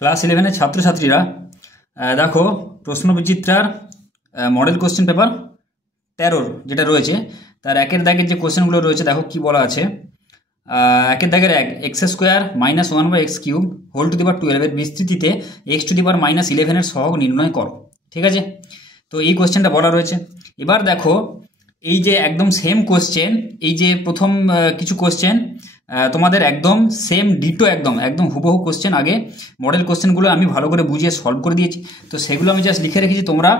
Class 11-এর ছাত্রছাত্রীরা দেখো প্রশ্নবিচিত্রার model question paper 13 যেটা রয়েছে তার একের দাগের যে কোশ্চেনগুলো রয়েছে দেখো কি বলা আছে। একের দাগের x square minus 1/x cube whole to the power 12 এর বিস্তৃতিতে x to the power minus 11 এর সহগ নির্ণয় করো। ঠিক আছে, তো এই কোশ্চেনটা বলা রয়েছে। এবার দেখো এই যে একদম সেম কোশ্চেন, এই যে প্রথম কিছু কোশ্চেন তোমাদের একদম সেম ডিটো একদম একদম হুবহু কোশ্চেন, আগে মডেল কোশ্চেনগুলো আমি ভালো করে বুঝিয়ে সলভ করে দিয়েছি। তো সেগুলো আমি জাস্ট লিখে রেখেছি, তোমরা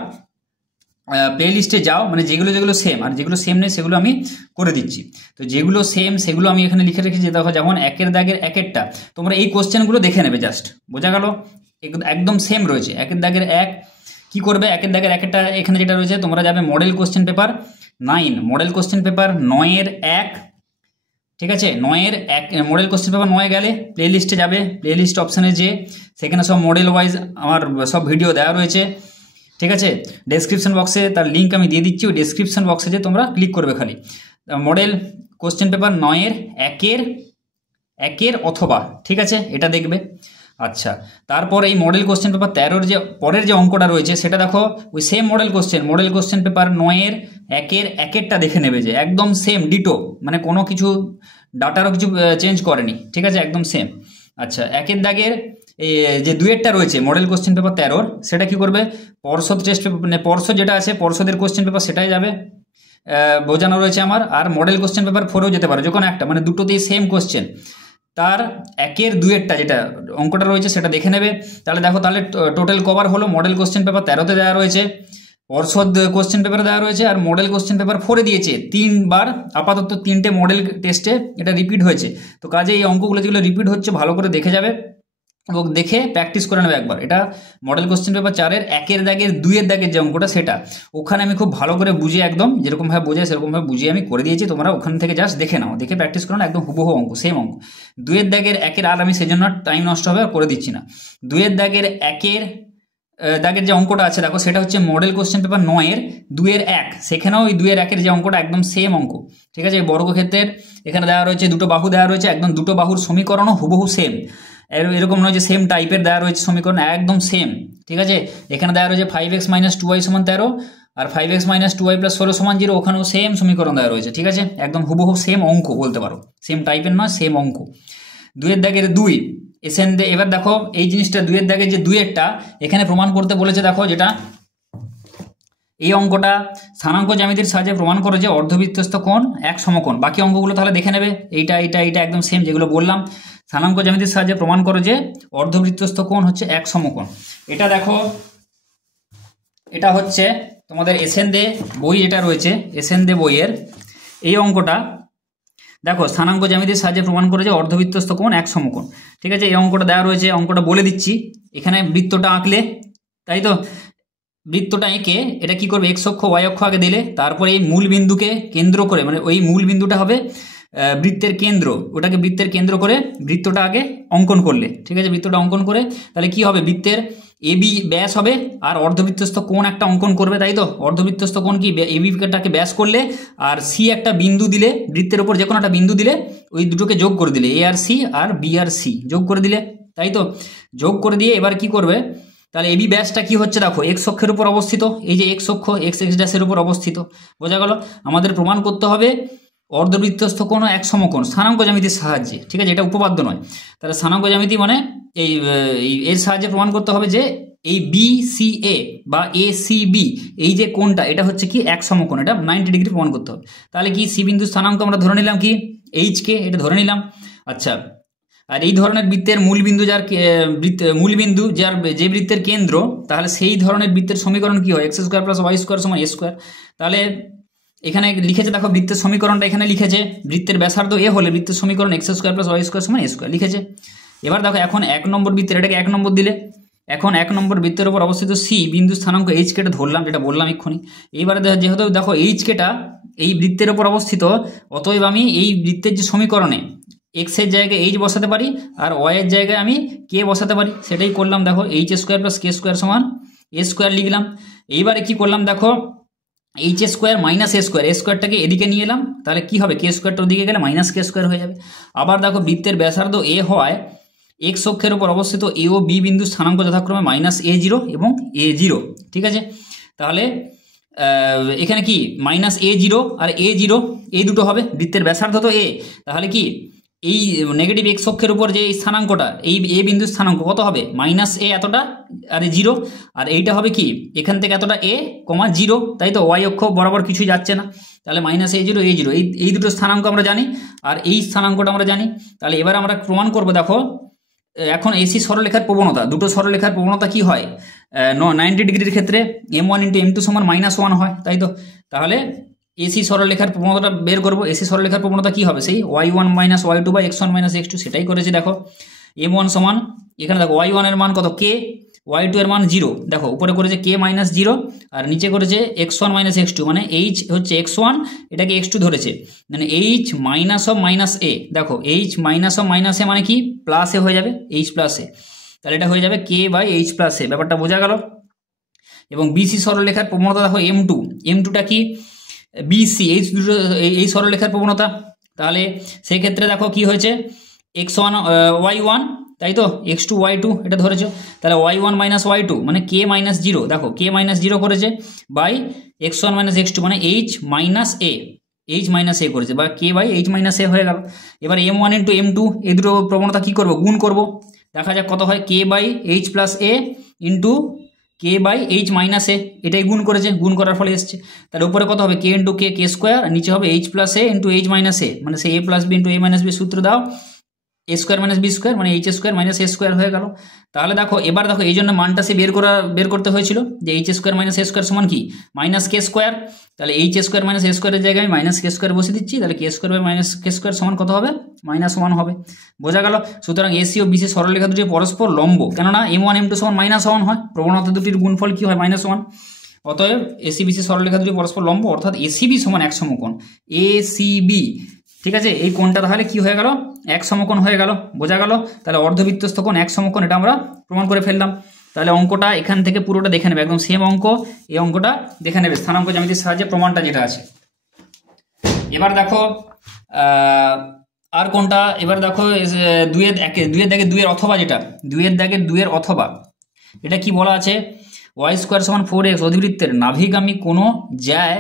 প্লে লিস্টে যাও, মানে যেগুলো যেগুলো সেম আর যেগুলো সেম নেই সেগুলো আমি করে দিচ্ছি। তো যেগুলো সেম সেগুলো আমি এখানে লিখে রেখেছি। দেখো যেমন একের দাগের একেরটা তোমরা এই কোশ্চেনগুলো দেখে নেবে, জাস্ট বোঝা গেল একদম সেম রয়েছে। একের দাগের এক কি করবে, একের দাগের একেরটা এখানে যেটা রয়েছে তোমরা যাবে model question paper 9, model question paper 9-এর 1। ঠিক আছে, 9-এর 1 মডেল কোশ্চেন পেপার 9 গেলে প্লে লিস্টে যাবে, প্লে লিস্ট অপশানে যে সেখানে সব মডেল ওয়াইজ আমার সব ভিডিও দেওয়া রয়েছে। ঠিক আছে, ডেসক্রিপশন বক্সে তার লিঙ্ক আমি দিয়ে দিচ্ছি, ওই ডেসক্রিপশন বক্সে যে তোমরা ক্লিক করবে খালি মডেল কোশ্চেন পেপার 9-এর 1-এর অথবা, ঠিক আছে এটা দেখবে। আচ্ছা, তারপর এই মডেল কোশ্চেন পেপার 13-র যে পরের যে অঙ্কটা রয়েছে সেটা দেখো ওই সেম মডেল কোশ্চেন পেপার 9-এর 1-এরটা দেখে নেবে যে একদম সেম ডিটো, মানে কোনো কিছু ডাটারও কিছু চেঞ্জ করেনি। ঠিক আছে, একদম সেম। আচ্ছা, একের দাগের এই যে দুয়েরটা রয়েছে মডেল কোশ্চেন পেপার 13-র সেটা কি করবে, পর্ষদ টেস্ট পেপার মানে পর্ষদ যেটা আছে পর্ষদের কোশ্চেন পেপার সেটাই যাবে, বোঝানো রয়েছে আমার। আর মডেল কোশ্চেন পেপার 4-ও যেতে পারে, যখন একটা মানে দুটোতেই সেম কোশ্চেন, তার একের দুয়েরটা যেটা অঙ্কটা রয়েছে সেটা দেখে নেবে। তাহলে দেখো তাহলে টোটাল কভার হলো, মডেল কোশ্চেন পেপার 13-তে দেওয়া রয়েছে, পর্ষদ কোশ্চেন পেপারে দেওয়া রয়েছে, আর মডেল কোশ্চেন পেপার 4-এ দিয়েছে 3বার, আপাতত 3টে মডেল টেস্টে এটা রিপিট হয়েছে। তো কাজে এই অঙ্কগুলো যেগুলো রিপিট হচ্ছে ভালো করে দেখে যাবে এবং দেখে প্র্যাকটিস করে নেবে একবার। এটা মডেল কোশ্চেন পেপার 4-এর একের দাগের দুইয়ের দাগের যে অঙ্কটা সেটা ওখানে আমি খুব ভালো করে বুঝিয়ে একদম যেরকমভাবে বোঝায় সেরকমভাবে বুঝিয়ে আমি করে দিয়েছি, তোমরা ওখান থেকে জাস্ট দেখে নাও, দেখে প্র্যাকটিস করো না, একদম হুবহু অঙ্ক সেম অঙ্ক। দুইয়ের দাগের একের আর আমি সেজন্য টাইম নষ্ট হবে করে দিচ্ছি না। দুইয়ের দাগের একের দাগের যে অঙ্কটা আছে দেখো সেটা হচ্ছে মডেল কোশ্চেন পেপার 9-এর 2-এর 1, সেখানেও ওই 2-এর 1-এর যে অঙ্কটা একদম সেম অঙ্ক। ঠিক আছে, বর্গক্ষেত্রের এখানে দেওয়া রয়েছে দুটো বাহু দেওয়া রয়েছে, একদম দুটো বাহুর সমীকরণও হুবহু সেম, এরকম নয় যে সেম টাইপের দেওয়া রয়েছে সমীকরণ, একদম সেম। ঠিক আছে, এখানে দেওয়া রয়েছে 5x - 2y = 13 আর 5x - 2y + 16 = 0, ওখানেও সেম সমীকরণ দেওয়া রয়েছে। ঠিক আছে, একদম হুবহু সেম অঙ্ক বলতে পারো, সেম টাইপের নয় সেম অঙ্ক। দুইয়ের দাগের 2 এসেন দে। এবার দেখো এই জিনিসটা দুইয়ের দাগের যে দুইয়েরটা এখানে প্রমাণ করতে বলেছে, দেখো যেটা এই অঙ্কটা স্থানাঙ্ক জ্যামিতির সাহায্যে প্রমাণ করে যে অর্ধবৃত্তস্থ কোণ এক সমকোণ। বাকি অঙ্কগুলো তাহলে দেখে নেবে, এইটা একদম সেম যেগুলো বললাম। স্থানাঙ্ক জ্যামিতির সাহায্যে প্রমাণ করে যে অর্ধবৃত্তস্থ কোণ হচ্ছে এক সমকোণ। এটা দেখো এটা হচ্ছে তোমাদের এসেন দে বই যেটা রয়েছে, এসেন দে বইয়ের এই অঙ্কটা দেখো স্থানাঙ্ক জ্যামিতির সাহায্যে প্রমাণ করে যে অর্ধবৃত্তস্থ কোণ এক সমকোণ। ঠিক আছে, এই অঙ্কটা দেওয়া রয়েছে, অঙ্কটা বলে দিচ্ছি। এখানে বৃত্তটা আঁকলে, তাই তো বৃত্তটা এঁকে এটা কি করবে, এক্স অক্ষ ওয়াই অক্ষ আগে দিলে, তারপরে এই মূল বিন্দুকে কেন্দ্র করে, মানে ওই মূল বিন্দুটা হবে বৃত্তের কেন্দ্র, ওটাকে বৃত্তের কেন্দ্র করে বৃত্তটা আগে অঙ্কন করলে। ঠিক আছে, বৃত্তটা অঙ্কন করে তাহলে কি হবে, বৃত্তের এবি ব্যাস হবে আর অর্ধবৃত্তস্থ কোণ একটা অঙ্কন করবে, তাই তো অর্ধবৃত্তস্থ কোণ কি এবিটাকে ব্যাস করলে আর সি একটা বিন্দু দিলে, বৃত্তের উপর যে কোনো একটা বিন্দু দিলে ওই দুটোকে যোগ করে দিলে, এ আর সি আর বি আর সি যোগ করে দিলে, তাই তো যোগ করে দিয়ে এবার কি করবে, তাহলে এবি ব্যাসটা কি হচ্ছে দেখো এক্স অক্ষের উপর অবস্থিত, এই যে এক্স অক্ষ এক্স ড্যাশের উপর অবস্থিত। বোঝা গেল, আমাদের প্রমাণ করতে হবে অর্ধবৃত্তস্থ কোণ এক সমকোণ স্থানাঙ্ক জ্যামিতির সাহায্যে। ঠিক আছে, এটা উপপাদ্য নয়, তাহলে স্থানাঙ্ক জ্যামিতি মানে এই এর সাহায্যে প্রমাণ করতে হবে যে এই BCA বা ACB এই যে কোণটা এটা হচ্ছে কি এক সমকোণ, এটা 90 ডিগ্রি প্রমাণ করতে হবে। তাহলে কি সি বিন্দু স্থানাঙ্ক আমরা ধরে নিলাম কি এইচকে, এটা ধরে নিলাম। আচ্ছা, আর এই ধরনের বৃত্তের মূল বিন্দু যার যে বৃত্তের কেন্দ্র, তাহলে সেই ধরনের বৃত্তের সমীকরণ কি হয়, x² + y² = a²। তাহলে এখানে লিখেছে দেখো বৃত্তের সমীকরণটা এখানে লিখেছে, বৃত্তের ব্যাসার্ধ এ হলে বৃত্তের সমীকরণ x² + y² = a² লিখেছে। এবার দেখো এখন 1 নম্বর বৃত্তের এটাকে 1 নম্বর দিলে, এখন 1 নম্বর বৃত্তের উপর অবস্থিত সি বিন্দু স্থানাঙ্ক এইচকেটা ধরলাম, যেটা বললাম এক্ষুনি। এইবারে যেহেতু দেখো এইচকেটা এই বৃত্তের উপর অবস্থিত, অতএব আমি এই বৃত্তের যে সমীকরণে এক্স এর জায়গায় এইচ বসাতে পারি আর ওয়াই এর জায়গায় আমি কে বসাতে পারি, সেটাই করলাম। দেখো h² + k² = a² লিখলাম। এইবারে কি করলাম দেখো h² - a², a²টাকে এদিকে নিয়ে এলাম, তাহলে কি হবে k² ওদিকে গেলে -k² হয়ে যাবে। আবার দেখো বৃত্তের ব্যাসার্ধ এ হয় এক্স অক্ষের উপর অবস্থিত এ ও বি বিন্দু স্থানাঙ্ক যথাক্রমে -a0 এবং a0, ঠিক আছে। তাহলে এখানে কি -a0 আর a0 এই দুটো হবে, বৃত্তের ব্যাসার্ধ তো a, তাহলে কি এই নেগেটিভ এক্স অক্ষের উপর যে স্থানাঙ্কটা এই এ বিন্দু স্থানাঙ্ক কত হবে -a এতটা আর 0, আর এইটা হবে কি এখান থেকে এতটা a, 0, তাই তো ওয়াই অক্ষ বরাবর কিছু যাচ্ছে না, তাহলে -a0 a0 এই দুটো স্থানাঙ্ক আমরা জানি আর এই স্থানাঙ্কটা আমরা জানি। তাহলে এবার আমরা প্রমাণ করব, দেখো এখন এসি সরলরেখার প্রবণতা, দুটো সরলরেখার প্রবণতা কি হয় 90 ডিগ্রির ক্ষেত্রে m1 × m2 = -1 হয়, তাই তো। তাহলে এসি সরলরেখার প্রবণতাটা বের করব, এসি সরলরেখার প্রবণতা কি হবে সেই y1 - y2 বা x1 - x2, সেটাই করেছি। দেখো m1 সমান এখানে দেখো y1 এর মান কত k, y2 এর মান 0, দেখো উপরে করেছে k -0 আর নিচে করেছে x1 - x2, মানে h হচ্ছে x1, এটাকে x2 ধরেছে, মানে h -a, দেখো h -a মানে কি প্লাস এ হয়ে যাবে, h প্লাস এ, তাহলে এটা হয়ে যাবে k/h প্লাস এ, ব্যাপারটা বোঝা গেল। এবং বিসি সরলরেখার প্রবণতা দেখো m2টা কি বিসি এই সরলরেখার প্রবণতা, তাহলে সেই ক্ষেত্রে দেখো কি হয়েছে x1 y1, তাই তো x2 y2 এটা ধরেছো, তাহলে y1 - y2 মানে k -0, দেখো k -0 করেছে বাই x1 - x2 মানে h -a করেছে বা k/h - a হয়ে গেল। এবার m1 × m2 এই দুটো প্রবণতা কি করব, গুণ করব, দেখা যাক কত হয় k/h plus a into k/h - a, এটাই গুণ করেছে, গুণ করার ফলে এসছে, তাহলে উপরে কত হবে k × k, k স্কোয়ার, আর নিচে হবে h plus a into h minus a, মানে সেই a plus b into a minus b সূত্র দাও, a square minus B square মানে h square minus a square হয়ে গেল। তাহলে দেখো এবার দেখো এই জন্য মানটা সে বের করতে হয়েছিল যে h square minus a square সমান কি -k স্কোয়ার, তাহলে h স্কোয়ার মাইনাস a স্কোয়ারের জায়গায় আমি -k স্কোয়ার বসে দিচ্ছি, তাহলে k square by -k square সমান কত হবে -1 হবে, বোঝা গেল। সুতরাং এসি ও বিসি সরলরেখা দুটি পরস্পর লম্ব, কেননা m1 m2 সমান -1 হয়, প্রবণতা দুটির গুণফল কি হয় -1, অতএব এসি বিসি সরলরেখা দুটি পরস্পর লম্ব, অর্থাৎ এসিবি সমান এক সমকোণ এসিবি, ঠিক আছে। এই কোণটা তাহলে কি হয়ে গেল এক সমকোণ হয়ে গেল, বোঝা গেল। তাহলে অর্ধবৃত্তস্থ কোণ এক সমকোণ, এটা আমরা প্রমাণ করে ফেললাম। তাহলে অঙ্কটা এখান থেকে পুরোটা দেখে নেবে, একদম সেম অঙ্ক, এই অঙ্কটা দেখে নেবে স্থানাঙ্ক জ্যামিতির সাহায্যে প্রমাণটা যেটা আছে। এবার দেখো আর কোনটা, এবার দেখো 2-এর দাগে 2-এর অথবা, যেটা 2-এর দাগের 2-এর অথবা, এটা কি বলা আছে y স্কোয়ার সমান 4x অধিবৃত্তের নাভিগামী কোনো জ্যায়,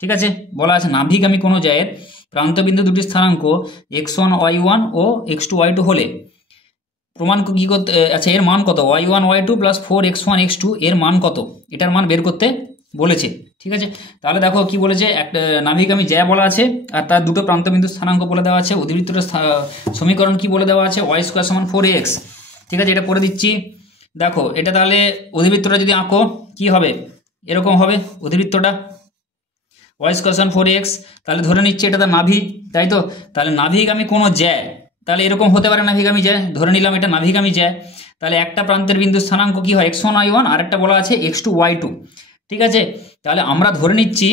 ঠিক আছে, বলা আছে নাভিগামী কোনো জ্যায়ের প্রান্তবিন্দু দুটি স্থানাঙ্ক x1 y1 ও x2 y2 হলে প্রমাণ কি করতে, আচ্ছা এর মান কত y1 y2 plus 4x1 x2 এর মান কত, এটার মান বের করতে বলেছে, ঠিক আছে। তাহলে দেখো কি বলেছে, একটা নাভিগামী জ্যা বলা আছে আর তার দুটো প্রান্তবিন্দু স্থানাঙ্ক বলে দেওয়া আছে, অধিবৃত্তটার সমীকরণ কি বলে দেওয়া আছে y স্কোয়ার সমান 4x, ঠিক আছে, এটা করে দিচ্ছি। দেখো এটা তাহলে অধিবৃত্তটা যদি আঁকো কি হবে, এরকম হবে অধিবৃত্তটা y স্কোয়ার সমান 4x, তাহলে ধরে নিচ্ছি এটা তার নাভি, তাই তো। তাহলে নাভিগামী কোনো জ্যা, তাহলে এরকম হতে পারে নাভিগামী জ্যা, ধরে নিলাম এটা নাভিগামী জ্যা, তাহলে একটা প্রান্তের বিন্দু স্থানাঙ্ক কি হয় x1 y1 আর একটা বলা আছে x2 y2, ঠিক আছে। তাহলে আমরা ধরে নিচ্ছি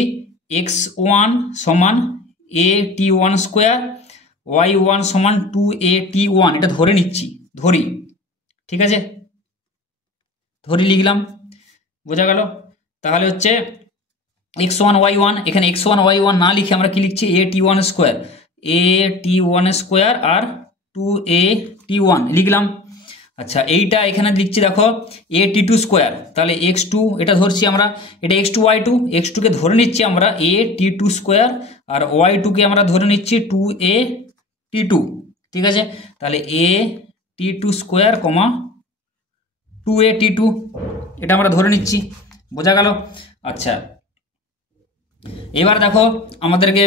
x1 সমান a_t1 স্কোয়ার, y1 সমান 2a_t1, এটা ধরে নিচ্ছি, ধরি, ঠিক আছে, ধরি লিখলাম, বোঝা গেল। তাহলে হচ্ছে x1 y1, এখানে x1 y1 না লিখে আমরা কি লিখছি a_t1 স্কোয়ার আর 2a_t1 লিখলাম। আচ্ছা এইটা এখানে লিখছি দেখো a_t2 স্কোয়ার, তাহলে x2 এটা ধরছি আমরা, এটা x2 y2, x2 কে ধরে নিচ্ছি আমরা a_t2 স্কোয়ার আর y2 কে আমরা ধরে নিচ্ছি 2a_t2, ঠিক আছে। তাহলে a_t2 স্কোয়ার, 2a_t2 এটা আমরা ধরে নিচ্ছি, বোঝা গেল। আচ্ছা এবার দেখো আমাদেরকে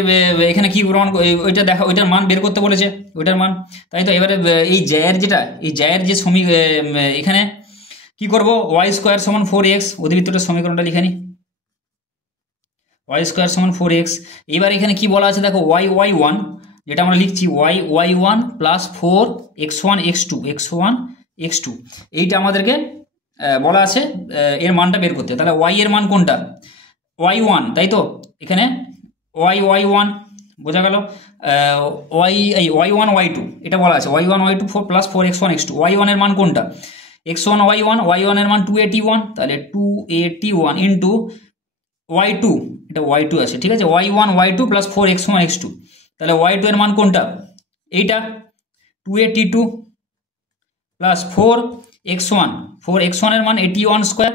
এখানে কি প্রমাণ, ওইটা দেখো ওইটার মান বের করতে বলেছে, ওইটার মান, তাই তো। এবারে এই জ্যায়ের যে এখানে কি করব y স্কোয়ার সমান 4x, অধিবৃত্তটার সমীকরণটা লিখে নি, y স্কোয়ার সমান 4x। এবার এখানে কি বলা আছে দেখো y1 যেটা আমরা লিখছি y1 প্লাস 4x1 x2 এইটা আমাদেরকে বলা আছে এর মানটা বের করতে। তাহলে y এর মান কোনটা y1, তাই তো, এখানে y1 বোঝা গেল, y1 y2 এটা বলা আছে y1 y2 plus 4x1 x2, y1 এর মান কোনটা x1 y1 এর মান 2a_t1, তাহলে 2a_t1 ইন্টু y2, এটা y2 আছে, ঠিক আছে, y1 y2 plus 4x1 x2, তাহলে y2 এর মান কোনটা এইটা 2a_t2, প্লাস 4x1 এর মান AT1 square,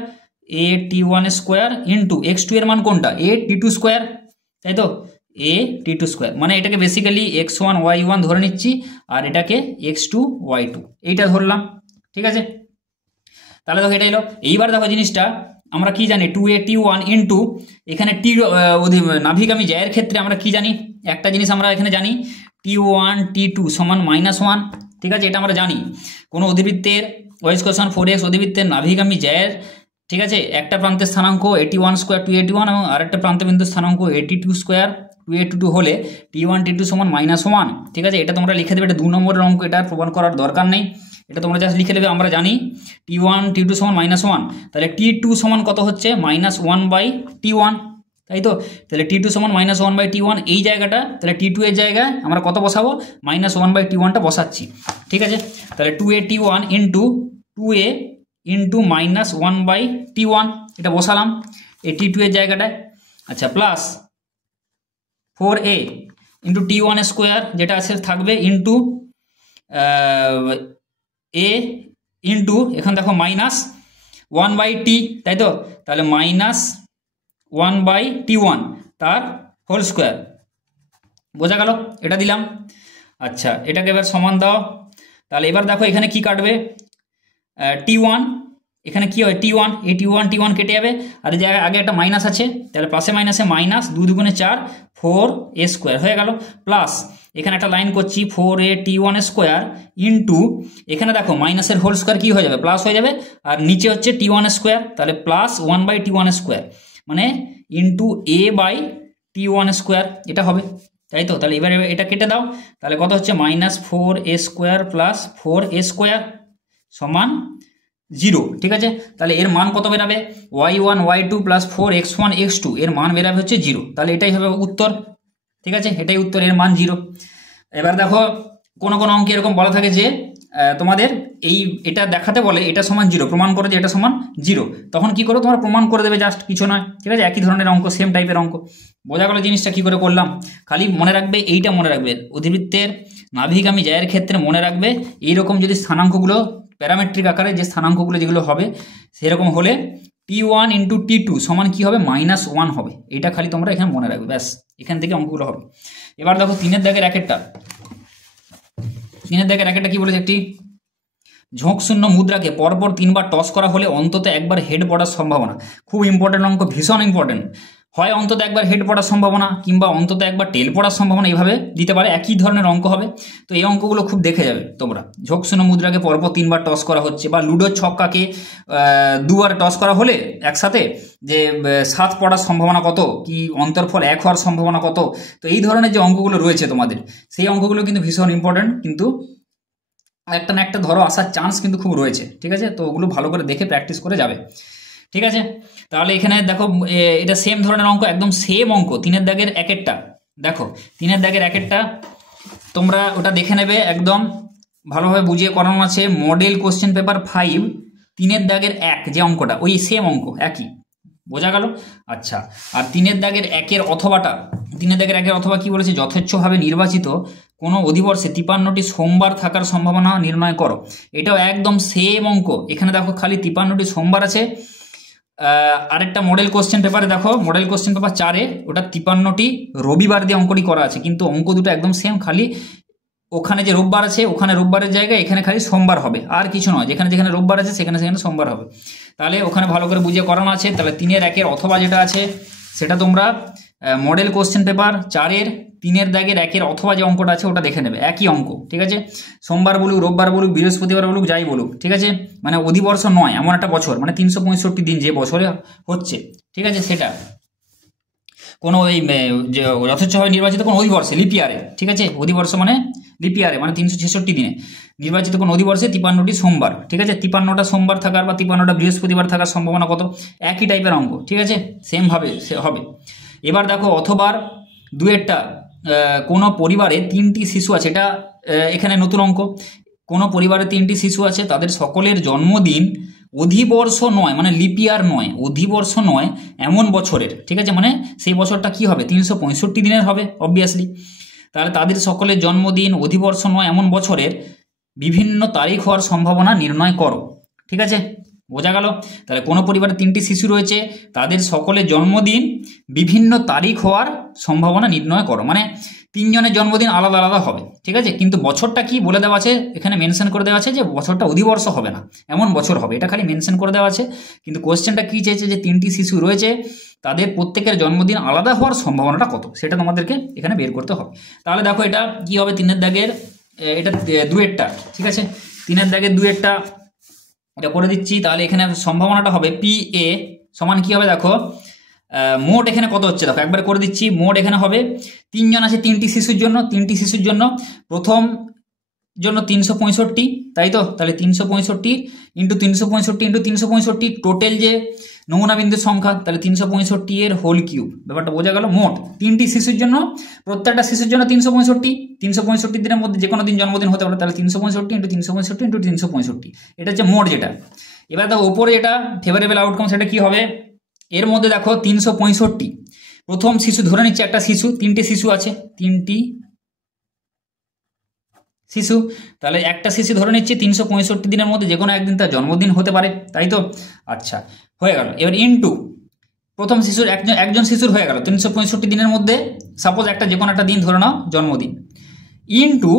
AT1 square into x2 এর মান কোনটা AT2 স্কোয়ার, তাই তো AT2 স্কোয়ার, মানে এটাকে বেসিক্যালি x1 y1 ধরে নিচ্ছি আর এটাকে x2 y2 এইটা ধরলাম। ঠিক আছে, তাহলে দেখো এটা এলো। এইবার দেখো জিনিসটা আমরা কি জানি 2AT1 ইন্টু এখানে টি নাভিগামী জ্যায়ের ক্ষেত্রে আমরা কি জানি, একটা জিনিস আমরা এখানে জানি T1 T2 সমান -1। ঠিক আছে, এটা আমরা জানি কোনো অধিবৃত্তের y স্কোয়ার 4x অধিবৃত্তের নাভিগামী জ্যায়ের, ঠিক আছে, একটা প্রান্তের স্থানাঙ্ক AT1 স্কোয়ার 2AT1 এবং আরেকটা প্রান্তবিন্দুর স্থানাঙ্ক AT2 স্কোয়ার 2AT2 হলে T1 T2 সমান -1। ঠিক আছে, এটা তোমরা লিখে দেবে, এটা 2 নম্বরের অঙ্ক, এটা প্রমাণ করার দরকার নেই, এটা তোমরা জাস্ট লিখে দেবে। আমরা জানি T1 T2 সমান -1, তাহলে T2 সমান কত হচ্ছে -1/T1, তাই তো। তাহলে T2 সমান -1/T1 এই জায়গাটা, তাহলে T2 এর জায়গায় আমরা কত বসাবো -1/T1টা বসাচ্ছি। ঠিক আছে, তাহলে 2AT1 into 2a into -1/T1 এটা বসালাম এই T2 এর জায়গাটায়। আচ্ছা, plus 4a into T1 square যেটা আছে থাকবে ইন্টু a ইন্টু এখানে দেখো -1/T, তাই তো, তাহলে -1/T1 তার হোল স্কোয়ার, বোঝা গেল, এটা দিলাম। আচ্ছা, এটাকে এবার সমান দাও, তাহলে এবার দেখো এখানে কি কাটবে T1, এখানে কি হয় T1, এই T1 কেটে যাবে, আর এই জায়গায় আগে একটা মাইনাস আছে, তাহলে প্লাসে মাইনাসে মাইনাস 2 দুগুণে 4 4a স্কোয়ার হয়ে গেল, প্লাস এখানে একটা লাইন করছি 4AT1 স্কোয়ার ইন্টু এখানে দেখো মাইনাসের হোল স্কোয়ার কি হয়ে যাবে প্লাস হয়ে যাবে, আর নিচে হচ্ছে T1 স্কোয়ার, তাহলে প্লাস 1/T1 স্কোয়ার মানে ইন্টু a/T1 স্কোয়ার এটা হবে, তাই তো। তাহলে এবারে এটা কেটে দাও, তাহলে কত হচ্ছে -4a square plus 4a square সমান 0। ঠিক আছে, তাহলে এর মান কত বেরাবে y1 y2 plus 4x1 x2 এর মান বেরাবে হচ্ছে 0, তাহলে এটাই হবে উত্তর। ঠিক আছে, এটাই উত্তর, এর মান 0। এবার দেখো কোনো কোনো অঙ্কে এরকম বলা থাকে যে তোমাদের এই এটা দেখাতে বলে এটা সমান 0, প্রমাণ করে যে এটা সমান 0, তখন কি করো তোমরা প্রমাণ করে দেবে, জাস্ট কিছু নয়। ঠিক আছে, একই ধরনের অঙ্ক, সেম টাইপের অঙ্ক, বোঝা গেল জিনিসটা কি করে করলাম। খালি মনে রাখবে, এইটা মনে রাখবে, অধিবৃত্তের নাভিগামী জ্যায়ের ক্ষেত্রে মনে রাখবে এইরকম যদি স্থানাঙ্কগুলো প্যারামেট্রিক আকারে যে স্থানাঙ্কগুলো যেগুলো হবে সেরকম হলে T1 ইন্টু T2 সমান কি হবে -1 হবে, এটা খালি তোমরা এখানে মনে রাখবে, ব্যাস, এখান থেকে অঙ্কগুলো হবে। এবার দেখো 3-এর দাগের র্যাকেটটা, 3-এর দাগের র্যাকেটটা কি বলেছে, একটি ঝোঁকশূন্য মুদ্রাকে পরপর 3বার টস করা হলে অন্তত একবার হেড পড়ার সম্ভাবনা, খুব ইম্পর্টেন্ট অঙ্ক, ভীষণ ইম্পর্টেন্ট, হয় অন্তত একবার হেড পড়ার সম্ভাবনা কিংবা অন্তত একবার টেল পড়ার সম্ভাবনা, এইভাবে দিতে পারে, একই ধরনের অঙ্ক হবে। তো এই অঙ্কগুলো খুব দেখে যাবে তোমরা, ঝোঁকশূন্য মুদ্রাকে পরপর 3বার টস করা হচ্ছে, বা লুডোর ছক্কাকে 2বার টস করা হলে একসাথে যে 7 পড়ার সম্ভাবনা কত, কি অন্তর্ফল 1 হওয়ার সম্ভাবনা কত। তো এই ধরনের যে অঙ্কগুলো রয়েছে তোমাদের, সেই অঙ্কগুলো কিন্তু ভীষণ ইম্পর্টেন্ট, কিন্তু একটা না একটা ধরো আসার চান্স কিন্তু খুব রয়েছে। ঠিক আছে, তো ওগুলো ভালো করে দেখে প্র্যাকটিস করে যাবে। ঠিক আছে, তাহলে এখানে দেখো এটা সেম ধরনের অঙ্ক, একদম সেম অঙ্ক, 3-এর দাগের একেরটা দেখো, 3-এর দাগের একেরটা তোমরা ওটা দেখে নেবে, একদম ভালোভাবে বুঝিয়ে করানো আছে, মডেল কোশ্চেন পেপার 5 3-এর দাগের 1 যে অঙ্কটা, ওই সেম অঙ্ক একই, বোঝা গেল। আচ্ছা, আর 3-এর দাগের 1-এর অথবাটা, 3-এর দাগের 1-এর অথবা কি বলেছে, যথেচ্ছভাবে নির্বাচিত কোনো অধিবর্ষে 53টি সোমবার থাকার সম্ভাবনা নির্ণয় করো, এটাও একদম সেম অঙ্ক। এখানে দেখো খালি 53টি সোমবার আছে, আরেকটা মডেল কোশ্চেন পেপারে দেখো, মডেল কোশ্চেন পেপার 4-এ ওটা 53টি রবিবার দিয়ে অঙ্কটি করা আছে, কিন্তু অঙ্ক দুটো একদম সেম, খালি ওখানে যে রোববার আছে ওখানে রোববারের জায়গায় এখানে খালি সোমবার হবে, আর কিছু নয়, যেখানে যেখানে রোববার আছে সেখানে সেখানে সোমবার হবে। তাহলে ওখানে ভালো করে বুঝিয়ে করানো আছে। তাহলে 3-এর 1-এর অথবা যেটা আছে সেটা তোমরা মডেল কোশ্চেন পেপার 4-এর 3-এর দাগের 1-এর অথবা যে অঙ্কটা আছে ওটা দেখে নেবে, একই অঙ্ক। ঠিক আছে, সোমবার বলুক, রোববার বলুক, বৃহস্পতিবার বলুক, যাই বলুক, ঠিক আছে, মানে অধিবর্ষ নয় এমন একটা বছর, মানে 365 দিন যে বছরে হচ্ছে, ঠিক আছে, সেটা কোনো ওই যথেচ্ছভাবে নির্বাচিত কোনো অধিবর্ষে, লিপিয়ারে, ঠিক আছে, অধিবর্ষ মানে লিপিয়ারে, মানে 366 দিনে নির্বাচিত কোনো অধিবর্ষে 53টি সোমবার, ঠিক আছে, 53টা সোমবার থাকার বা 53টা বৃহস্পতিবার থাকার সম্ভাবনা কত, একই টাইপের অঙ্ক। ঠিক আছে, সেমভাবে হবে। এবার দেখো অথবার 2-এরটা, কোনো পরিবারে 3টি শিশু আছে, এটা এখানে নতুন অঙ্ক, কোনো পরিবারে 3টি শিশু আছে, তাদের সকলের জন্মদিন অধিবর্ষ নয়, মানে লিপিয়ার নয়, অধিবর্ষ নয় এমন বছরের, ঠিক আছে, মানে সেই বছরটা কি হবে 365 দিনের হবে অবভিয়াসলি। তাহলে তাদের সকলের জন্মদিন অধিবর্ষ নয় এমন বছরের বিভিন্ন তারিখ হওয়ার সম্ভাবনা নির্ণয় করো। ঠিক আছে, বোঝা গেল? তাহলে কোনো পরিবারে 3টি শিশু রয়েছে, তাদের সকলের জন্মদিন বিভিন্ন তারিখ হওয়ার সম্ভাবনা নির্ণয় করো, মানে 3 জনের জন্মদিন আলাদা আলাদা হবে। ঠিক আছে, কিন্তু বছরটা কি বলে দেওয়া আছে, এখানে মেনশন করে দেওয়া আছে যে বছরটা অধিবর্ষ হবে না, এমন বছর হবে, এটা খালি মেনশন করে দেওয়া আছে। কিন্তু কোশ্চেনটা কি চেয়েছে যে 3টি শিশু রয়েছে, তাদের প্রত্যেকের জন্মদিন আলাদা হওয়ার সম্ভাবনাটা কত, সেটা তোমাদেরকে এখানে বের করতে হবে। তাহলে দেখো এটা কি হবে, 3-এর দাগের এটা 2-এরটা। ঠিক আছে, 3-এর দাগের 2-এরটা এটা করে দিচ্ছি। তাহলে এখানে সম্ভাবনাটা হবে PA সমান কি হবে, দেখো মোট এখানে কত হচ্ছে, দেখো একবার করে দিচ্ছি। মোট এখানে হবে 3 জন আছে 3টি শিশুর জন্য, 3টি শিশুর জন্য প্রথম জন্য 365, তাই তো? তাহলে 365 ইন্টু 365 ইন্টু 365 টোটাল যে নমুনা বিন্দুর সংখ্যা, তাহলে 365 এর হোল কিউব। ব্যাপারটা বোঝা গেল? মোট 3টি শিশুর জন্য, প্রত্যেকটা শিশুর জন্য 365 দিনের মধ্যে যে কোনো দিন জন্মদিন হতে পারে, তাহলে 365 ইন্টু 365 ইন্টু 365, এটা হচ্ছে মোট যেটা। এবার দেখো ওপরে যেটা ফেভারেবল আউটকাম সেটা কি হবে, এর মধ্যে দেখো 365 প্রথম শিশু ধরে নিচ্ছে, একটা শিশু, 3টে শিশু আছে, 3টি শিশু, তাহলে একটা শিশু ধরে নিচ্ছে 365 দিনের মধ্যে যে কোনো একদিন তার জন্মদিন হতে পারে, তাই তো? আচ্ছা, হয়ে গেল। এবার ইনটু প্রথম শিশুর একজন শিশুর হয়ে গেল 365 দিনের মধ্যে, সাপোজ একটা যে কোনো একটা দিন ধরে নাও জন্মদিন, ইনটু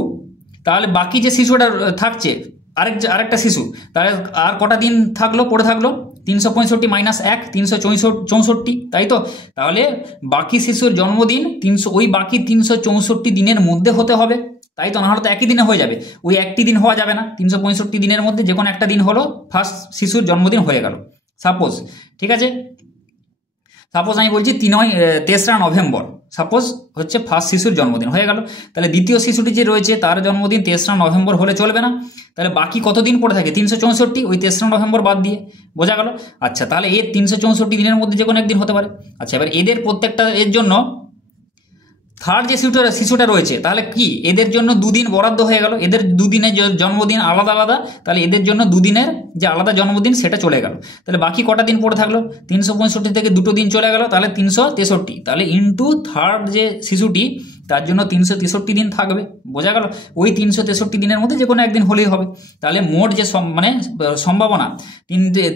তাহলে বাকি যে শিশুটা থাকছে আরেকটা শিশু, তাহলে আর কটা দিন থাকলো, পড়ে থাকলো 365 মাইনাস 1 364, তাই তো? তাহলে বাকি শিশুর জন্মদিন ওই বাকি 364 দিনের মধ্যে হতে হবে, তাই তো? না হলে তো একই দিনে হয়ে যাবে, ওই একটি দিন হওয়া যাবে না, 365 দিনের মধ্যে যে কোনো একটা দিন হলো ফার্স্ট শিশুর জন্মদিন হয়ে গেল সাপোজ। ঠিক আছে, সাপোজ আমি বলছি 3রা নভেম্বর সাপোজ হচ্ছে ফার্স্ট শিশুর জন্মদিন হয়ে গেল। তাহলে দ্বিতীয় শিশুটি যে রয়েছে তার জন্মদিন 3রা নভেম্বর হলে চলবে না, তাহলে বাকি কতদিন পড়ে থাকে 364, ওই 3রা নভেম্বর বাদ দিয়ে, বোঝা গেল? আচ্ছা, তাহলে এর 364 দিনের মধ্যে যে কোনো একদিন হতে পারে। আচ্ছা, এবার এদের প্রত্যেকটা এর জন্য থার্ড যে শিশুটা রয়েছে, তাহলে কি এদের জন্য 2 দিন বরাদ্দ হয়ে গেল, এদের 2 দিনের জন্মদিন আলাদা আলাদা, তাহলে এদের জন্য 2 দিনের যে আলাদা জন্মদিন সেটা চলে গেল। তাহলে বাকি কটা দিন পড়ে থাকলো, 365 থেকে 2টো দিন চলে গেল, তাহলে 363, তাহলে ইনটু থার্ড যে শিশুটি তার জন্য 363 দিন থাকবে, বোঝা গেল? ওই 363 দিনের মধ্যে যে কোনো একদিন হলেই হবে। তাহলে মোট যে মানে সম্ভাবনা,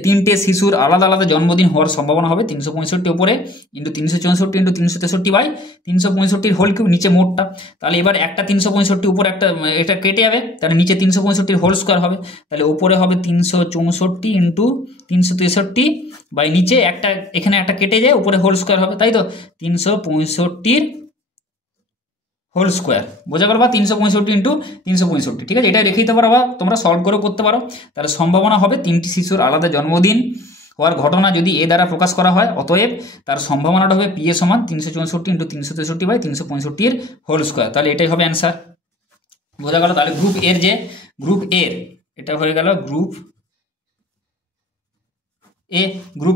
3টে শিশুর আলাদা আলাদা জন্মদিন হওয়ার সম্ভাবনা হবে 365 উপরে into 364 into 363 by 365 whole cube, নিচে মোটটা। তাহলে এবার একটা 365 উপরে একটা এটা কেটে যাবে, তাহলে নিচে 365 হোল স্কোয়ার হবে, তাহলে উপরে হবে 364 ইন্টু 363 বাই নিচে একটা এখানে একটা কেটে যায়, উপরে হোল স্কোয়ার হবে, তাই তো? 365 হোল স্কোয়ার, বোঝা গেল? বা 365 ইন্টু 365। ঠিক আছে, এটা রেখে দিতে পারো বা তোমরা সলভ করেও করতে পারো। তাহলে সম্ভাবনা হবে 3টি শিশুর আলাদা জন্মদিন হওয়ার ঘটনা যদি এ দ্বারা প্রকাশ করা হয়, অতএব তার সম্ভাবনাটা হবে PA সমান 364 ইন্টু 363 বাই 365 হোল স্কোয়ার। তাহলে এটাই হবে অ্যান্সার, বোঝা গেল? তাহলে গ্রুপ এর এটা হয়ে গেল গ্রুপ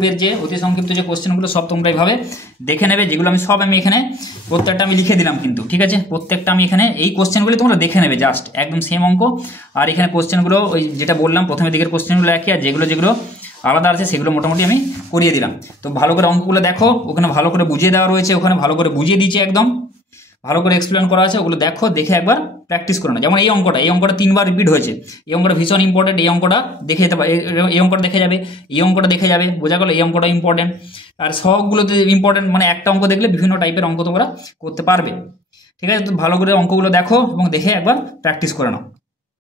এর যে অতি সংক্ষিপ্ত যে কোশ্চেনগুলো সব তোমরা এইভাবে দেখে নেবে, যেগুলো আমি সব এখানে প্রত্যেকটা আমি লিখে দিলাম কিন্তু, ঠিক আছে? প্রত্যেকটা আমি এখানে এই কোশ্চেনগুলো তোমরা দেখে নেবে, জাস্ট একদম সেম অঙ্ক। আর এখানে কোশ্চেনগুলো ওই যেটা বললাম প্রথমে দিকের কোশ্চেনগুলো একই, আর যেগুলো আলাদা আছে সেগুলো মোটামুটি আমি করিয়ে দিলাম। তো ভালো করে অঙ্কগুলো দেখো, ওখানে ভালো করে বুঝিয়ে দেওয়া রয়েছে, ওখানে ভালো করে বুঝিয়ে দিয়েছে, একদম ভালো করে এক্সপ্লেন করা আছে, ওগুলো দেখো, দেখে একবার প্র্যাকটিস করো না। যেমন এই অঙ্কটা 3বার রিপিট হয়েছে, এই অঙ্কটা ভীষণ ইম্পর্টেন্ট, এই অঙ্কটা দেখে যেতে পারে, এই অঙ্কটা দেখে যাবে, এই অঙ্কটা দেখে যাবে, বোঝা গেল? এই অঙ্কটা ইম্পর্টেন্ট, আর সবগুলোতে ইম্পর্টেন্ট, মানে একটা অঙ্ক দেখলে বিভিন্ন টাইপের অঙ্ক তোমরা করতে পারবে। ঠিক আছে, তো ভালো করে অঙ্কগুলো দেখো এবং দেখে একবার প্র্যাকটিস করে নাও।